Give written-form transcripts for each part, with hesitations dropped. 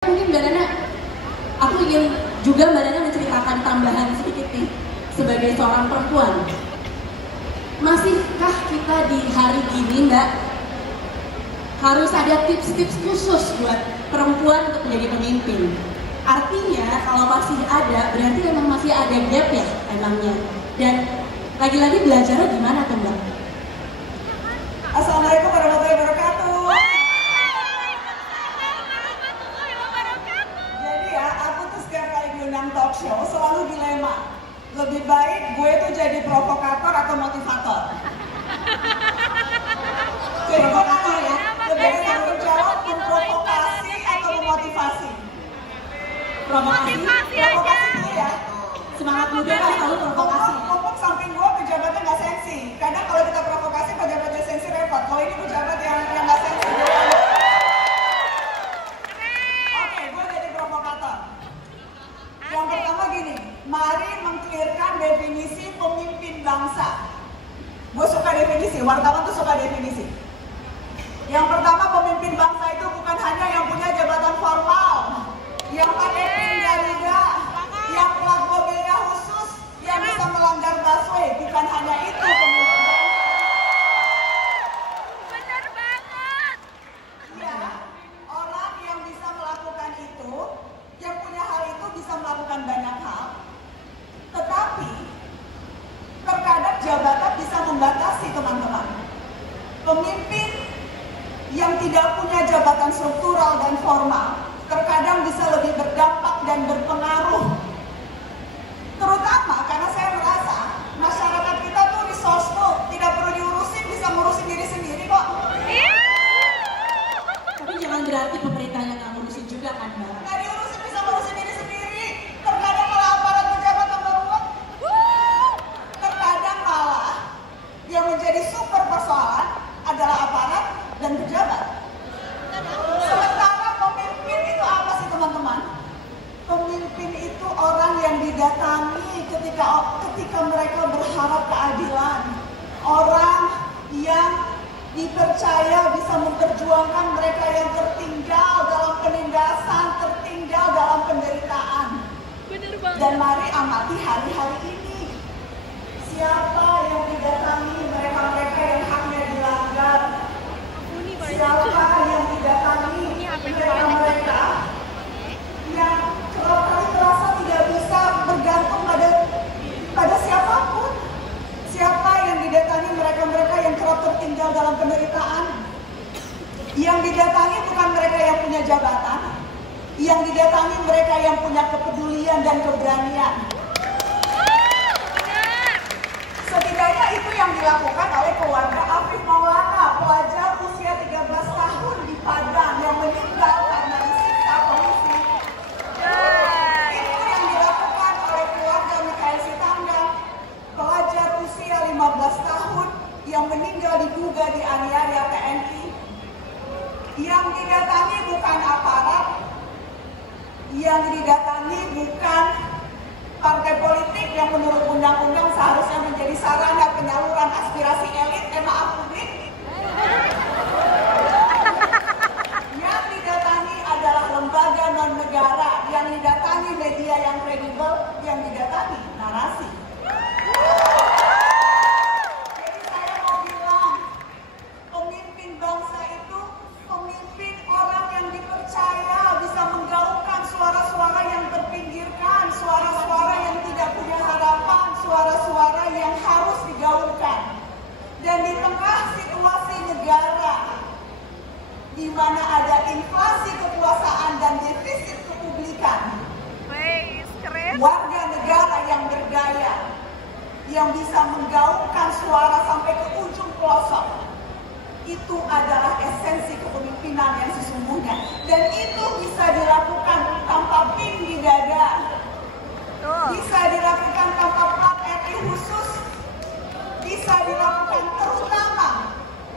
Mungkin Mbak Nana, aku ingin juga Mbak Nana menceritakan tambahan sedikit nih sebagai seorang perempuan. Masihkah kita di hari gini Mbak harus ada tips-tips khusus buat perempuan untuk menjadi pemimpin? Artinya kalau masih ada, berarti memang masih ada gap ya emangnya. Dan lagi-lagi belajarnya gimana tuh Mbak? Assalamualaikum warahmatullahi wabarakatuh. Jadi ya, aku tuh setiap kali diundang talk show selalu dilema. Lebih baik gue tuh jadi provokator atau motivator? Jadi provokator ya? Lebih baik tanggung jawab memprovokasi atau memotivasi? Provokasi Provokasi ya. semangat muda lah selalu provokasi. Mumpung samping gue pejabatnya nggak sensi. Kadang kalau kita provokasi pejabatnya sensi repot. Kalau ini pejabat yang nggak sensi. Oke, gue jadi provokator. Yang pertama gini, mari mengclearkan definisi pemimpin bangsa. Gue suka definisi, wartawan tuh suka definisi. Yang pertama, pemimpin bangsa itu bukan hanya yang punya jabatan formal, yang pakai pin Garuda, yang plat mobilnya khusus, yang bisa melanggar busway. Bukan hanya itu pemimpin bangsa. Bener banget. Ya, orang yang bisa melakukan itu, yang punya hal itu bisa melakukan banyak hal. Tetapi terkadang jabatan bisa membatasi teman-teman. Pemimpin yang tidak punya jabatan struktural dan formal terkadang bisa lebih berdampak dan berpengaruh. Terutama karena saya merasa masyarakat kita tuh resourceful, tidak perlu diurusin, bisa ngurusin diri sendiri kok. Tapi jangan berarti pemerintahnya nggak ngurusin juga kan Mbak? Nggak diurusin, bisa ngurusin diri sendiri. Terkadang malah aparat pejabat tambah ruwet. Terkadang malah yang menjadi super persoalan adalah aparat dan pejabat. Sementara pemimpin itu apa sih teman-teman? Pemimpin itu orang yang didatangi ketika mereka berharap keadilan. Orang yang dipercaya bisa memperjuangkan mereka yang tertinggal dalam penindasan, tertinggal dalam penderitaan. Bener banget. Dan mari amati hari-hari ini. Siapa yang didatangi mereka-mereka yang haknya dilanggar? Siapa yang didatangi mereka-mereka yang kerap kali terasa tidak bisa bergantung pada siapapun? Siapa yang didatangi mereka-mereka yang kerap tertinggal dalam penderitaan? Yang didatangi bukan mereka yang punya jabatan, yang didatangi mereka yang punya kepedulian dan keberanian. Setidaknya itu yang dilakukan oleh keluarga Afif Maulana, pelajar usia 13 tahun di Padang yang meninggal karena disiksa polisi. Itu yang dilakukan oleh keluarga Mikhail Sitanggang, pelajar usia 15 tahun yang meninggal diduga dianiaya TNI. Yang didatangi bukan aparat, yang didatangi bukan partai politik yang menurut undang-undang seharusnya menjadi sarana penyaluran aspirasi elit, maaf publik. Yang didatangi adalah lembaga non-negara, yang didatangi media yang kredibel, yang didatangi narasi. Jadi saya mau bilang, pemimpin bangsa itu pemimpin orang yang dipercaya bisa menggaungkan suara-suara yang terpinggirkan, suara-suara yang tidak punya harapan, suara-suara yang harus digaungkan. Dan di tengah situasi negara di mana ada inflasi kekuasaan dan defisit kepublikan, Keren. warga negara yang berdaya, yang bisa menggaungkan suara sampai ke ujung pelosok, itu adalah esensi kepemimpinan yang sesungguhnya. Dan itu bisa dilakukan tanpa pin di dada, bisa dilakukan tanpa plat RI khusus, bisa dilakukan terutama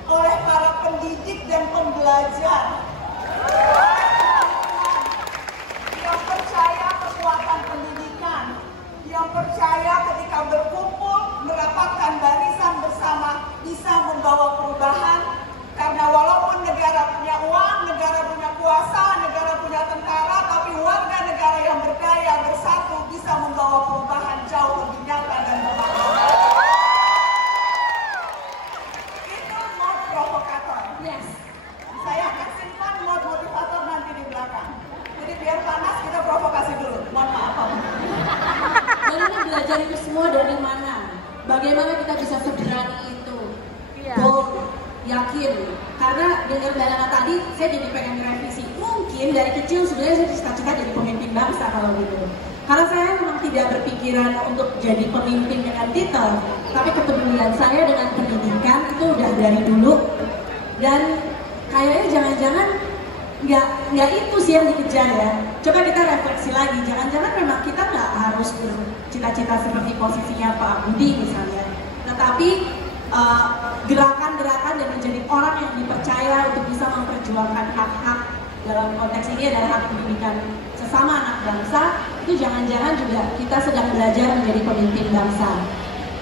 oleh para pendidik dan pembelajar yang percaya kekuatan pendidikan, yang percaya ketika berkumpul merapatkan barisan bersama bisa membawa perubahan. Karena walaupun negara punya uang, negara punya kuasa, negara punya tentara, semua dari mana? Bagaimana kita bisa seberani itu? Iya. Bold, yakin. Karena dengan Mbak Nana tadi, saya jadi pengen revisi. Mungkin dari kecil sebenarnya saya cita-cita jadi pemimpin bangsa kalau gitu. Karena saya memang tidak berpikiran untuk jadi pemimpin dengan titel, tapi kepedulian saya dengan pendidikan itu udah dari dulu. Dan kayaknya jangan-jangan nggak itu sih yang dikejar ya. Coba kita refleksi lagi, jangan-jangan memang kita nggak harus bercita-cita seperti posisinya Pak Budi misalnya, tetapi gerakan-gerakan dan menjadi orang yang dipercaya untuk bisa memperjuangkan hak-hak, dalam konteks ini adalah hak pendidikan sesama anak bangsa, itu jangan-jangan juga kita sedang belajar menjadi pemimpin bangsa.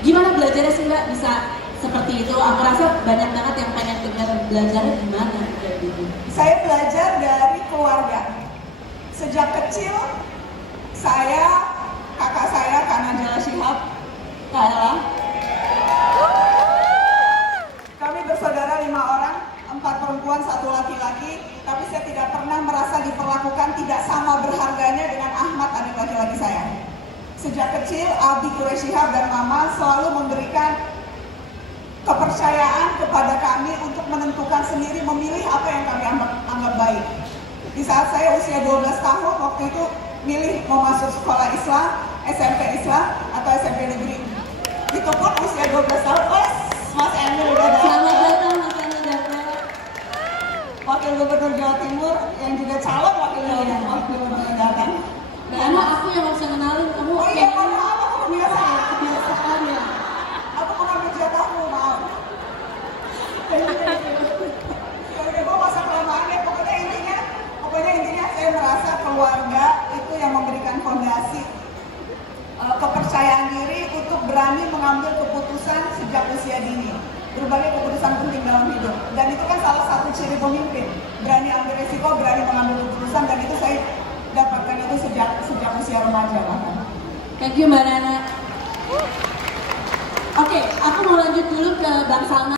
Gimana belajarnya sih Mbak bisa seperti itu? Aku rasa banyak banget yang pengen dengar belajarnya gimana kayak gitu. Saya belajar dari keluarga. Sejak kecil, saya, kakak saya, Kak Najla Shihab, Kak, kami bersaudara 5 orang, 4 perempuan, 1 laki-laki, tapi saya tidak pernah merasa diperlakukan tidak sama berharganya dengan Ahmad, adik laki-laki saya. Sejak kecil, Abi Quraish Shihab dan Mama selalu memberikan kepercayaan kepada kami untuk menentukan sendiri, memilih apa yang kami anggap baik. Di saat saya usia 12 tahun, waktu itu milih mau masuk sekolah Islam, SMP Islam, atau SMP Negeri. Itu pun usia 12 tahun, Mas Emil udah datang. Selamat datang, Mas Emil datang. Wakil Gubernur Jawa Timur yang juga calon wakil gubernur datang. Dan aku yang harus kenalin kamu. Oh iya, mohon maaf, aku kebiasaan. Kebiasaan ya. Aku mengambil jatahmu, maaf. Ya udah, gue masa kelamaan ya. Pokoknya intinya saya merasa keluarga itu yang memberikan fondasi kepercayaan diri untuk berani mengambil keputusan sejak usia dini. Berbagai keputusan penting dalam hidup. Dan itu kan salah satu ciri pemimpin. Berani ambil risiko, berani mengambil keputusan, dan itu saya dapatkan itu sejak usia remaja bahkan. Thank you Mbak Nana. Oke, aku mau lanjut dulu ke Bang Salman.